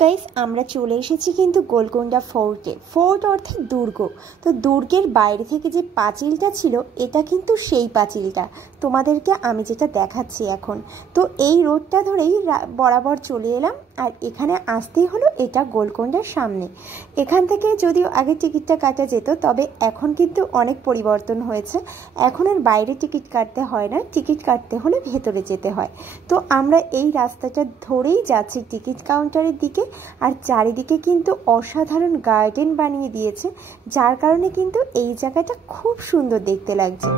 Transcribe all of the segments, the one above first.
Guys আমরা চলে এসেছি কিন্তু গোলকোন্ডা ফোর্টে। ফোর্ট অর্থাৎ দুর্গ। তো দুর্গের বাইরে থেকে যে পাঁচিলটা ছিল এটা কিন্তু সেই পাঁচিলটা তোমাদেরকে আমি যেটা দেখাচ্ছি এখন। তো এই রোডটা ধরেই বরাবর চলে এলাম আর এখানে আসতেই হলো এটা গোলকোন্ডার সামনে। এখান থেকে যদিও আগে টিকিটটা কাটা যেত, তবে এখন কিন্তু অনেক পরিবর্তন হয়েছে। এখন আর বাইরে টিকিট কাটতে হয় না, টিকিট কাটতে হলে ভেতরে যেতে হয়। তো আমরা এই রাস্তাটা ধরেই যাচ্ছি টিকিট কাউন্টারের দিকে। আর চারিদিকে কিন্তু অসাধারণ গার্ডেন বানিয়ে দিয়েছে, যার কারণে কিন্তু এই জায়গাটা খুব সুন্দর দেখতে লাগছে।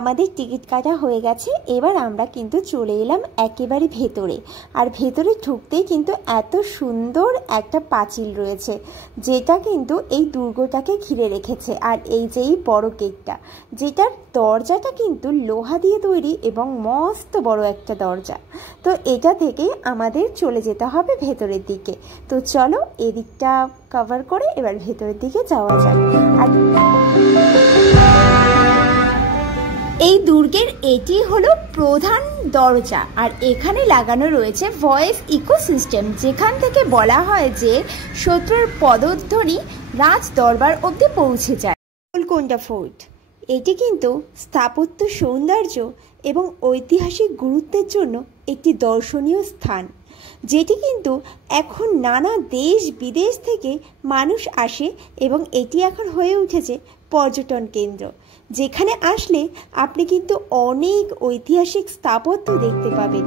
আমাদের টিকিট কাটা হয়ে গেছে, এবার আমরা কিন্তু চলে এলাম একেবারে ভেতরে। আর ভেতরে ঢুকতেই কিন্তু এত সুন্দর একটা পাঁচিল রয়েছে, যেটা কিন্তু এই দুর্গটাকে ঘিরে রেখেছে। আর এই যে এই বড় গেটটা, যেটার দরজাটা কিন্তু লোহা দিয়ে তৈরি এবং মস্ত বড় একটা দরজা। তো এটা থেকেই আমাদের চলে যেতে হবে ভেতরের দিকে। তো চলো এদিকটা কভার করে এবার ভেতরের দিকে যাওয়া যাক। আর এই দুর্গের এটি হলো প্রধান দরজা। আর এখানে লাগানো রয়েছে ভয়েস ইকোসিস্টেম, যেখান থেকে বলা হয় যে শত্রুর পদধ্বনি রাজ দরবার অবধি পৌঁছে যায়। গোলকোন্ডা ফোর্ট এটি কিন্তু স্থাপত্য সৌন্দর্য এবং ঐতিহাসিক গুরুত্বের জন্য একটি দর্শনীয় স্থান, যেটি কিন্তু এখন নানা দেশ বিদেশ থেকে মানুষ আসে এবং এটি এখন হয়ে উঠেছে পর্যটন কেন্দ্র, যেখানে আসলে আপনি কিন্তু অনেক ঐতিহাসিক স্থাপত্য দেখতে পাবেন।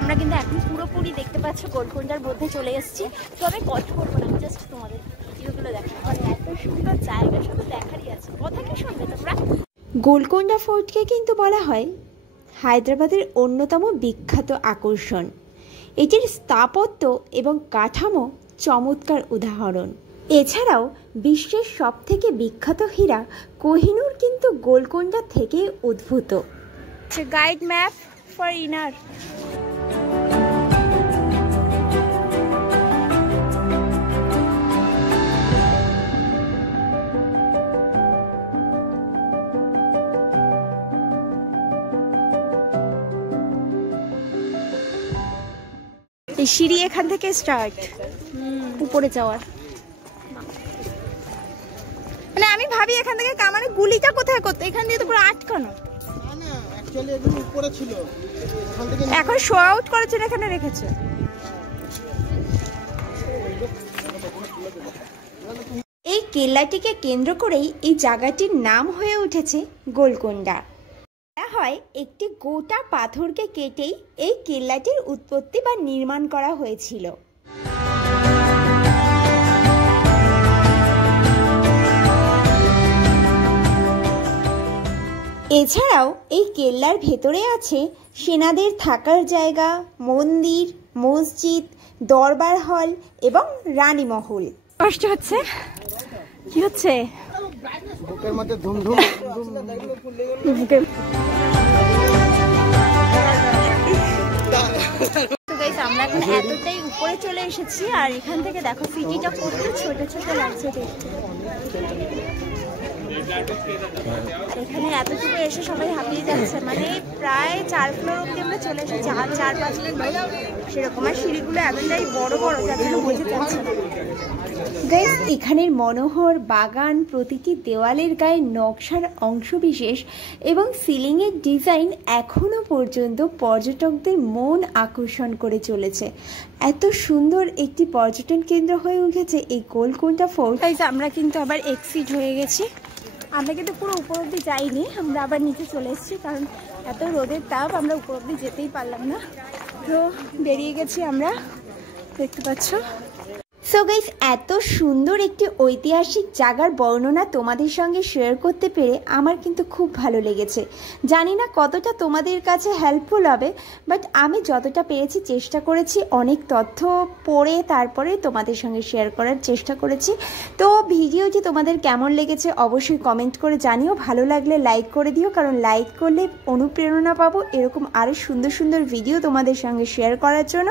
আমরা কিন্তু এখন পুরোপুরি দেখতে পাচ্ছ গোলকোন্ডার মধ্যে চলে এসেছি। তো আমি কথা বলবো না, জাস্ট তোমাদের ভিডিওগুলো দেখো, মানে এত সুন্দর জায়গা শুধু দেখারই আছে। কথা কি শুনবে তোমরা? গোলকোন্ডা ফোর্টকে কিন্তু বলা হয় হায়দ্রাবাদের অন্যতম বিখ্যাত আকর্ষণ। এটির স্থাপত্য এবং কাঠামো চমৎকার উদাহরণ। এছাড়াও বিশ্বের সবথেকে বিখ্যাত হীরা কোহিনূর কিন্তু গোলকোন্ডা থেকে উদ্ভূত। Guide map for inner. এই সিঁড়ি এখান থেকে স্টার্ট উপরে যাওয়ার। মানে আমি ভাবি এখান থেকে কামানে গুলিটা কোথায় করতে, এখান দিয়ে তো পুরো আটকানো। এখন শো আউট করার জন্য এখানে রেখেছে। এই কেল্লাটিকে কেন্দ্র করেই এই জায়গাটির নাম হয়ে উঠেছে গোলকোন্ডা। বলা হয় একটি গোটা পাথরকে কেটেই এই কেল্লাটির উৎপত্তি বা নির্মাণ করা হয়েছিল। এছাড়াও এই কেল্লার ভেতরে আছে সেনাদের থাকার জায়গা, মন্দির, মসজিদ, দরবার হল এবং রানী মহল। কষ্ট হচ্ছে? কি হচ্ছে? বুকের মধ্যে ধুমধুম আমরা এখন এতটাই উপরে চলে এসেছি আর এখান থেকে দেখো সিটিটা কত ছোট ছোট লাগছে দেখতে। এখানে এতটুকু এসে সবাই হাঁপিয়ে যাচ্ছে, মানে প্রায় 4 ফ্লোর অব্দি আমরা চলে এসেছি, আর 4-5 ফ্লোর সেরকম। আর সিঁড়িগুলো এতটাই বড় বড় যার জন্য বোঝা যাচ্ছে না। গাইস এখানের মনোহর বাগান, প্রতিটি দেওয়ালের গায়ে নকশার অংশবিশেষ এবং সিলিংয়ের ডিজাইন এখনো পর্যন্ত পর্যটকদের মন আকর্ষণ করে চলেছে। এত সুন্দর একটি পর্যটন কেন্দ্র হয়ে উঠেছে এই গোলকোন্ডা ফোর্ট। আমরা কিন্তু আবার এক্সিট হয়ে গেছি। আমরা কিন্তু পুরো উপর অব্দি যাইনি, আমরা আবার নিচে চলে এসেছি, কারণ এত রোদের তাপ আমরা উপর অব্দি যেতেই পারলাম না। তো বেরিয়ে গেছি আমরা, দেখতে পাচ্ছ। সো গাইস, এত সুন্দর একটি ঐতিহাসিক জায়গার বর্ণনা তোমাদের সঙ্গে শেয়ার করতে পেরে আমার কিন্তু খুব ভালো লেগেছে। জানি না কতটা তোমাদের কাছে হেল্পফুল হবে, বাট আমি যতটা পেরেছি চেষ্টা করেছি, অনেক তথ্য পড়ে তারপরে তোমাদের সঙ্গে শেয়ার করার চেষ্টা করেছি। তো ভিডিওটি তোমাদের কেমন লেগেছে অবশ্যই কমেন্ট করে জানিও। ভালো লাগলে লাইক করে দিও, কারণ লাইক করলে অনুপ্রেরণা পাবো এরকম আরও সুন্দর সুন্দর ভিডিও তোমাদের সঙ্গে শেয়ার করার জন্য।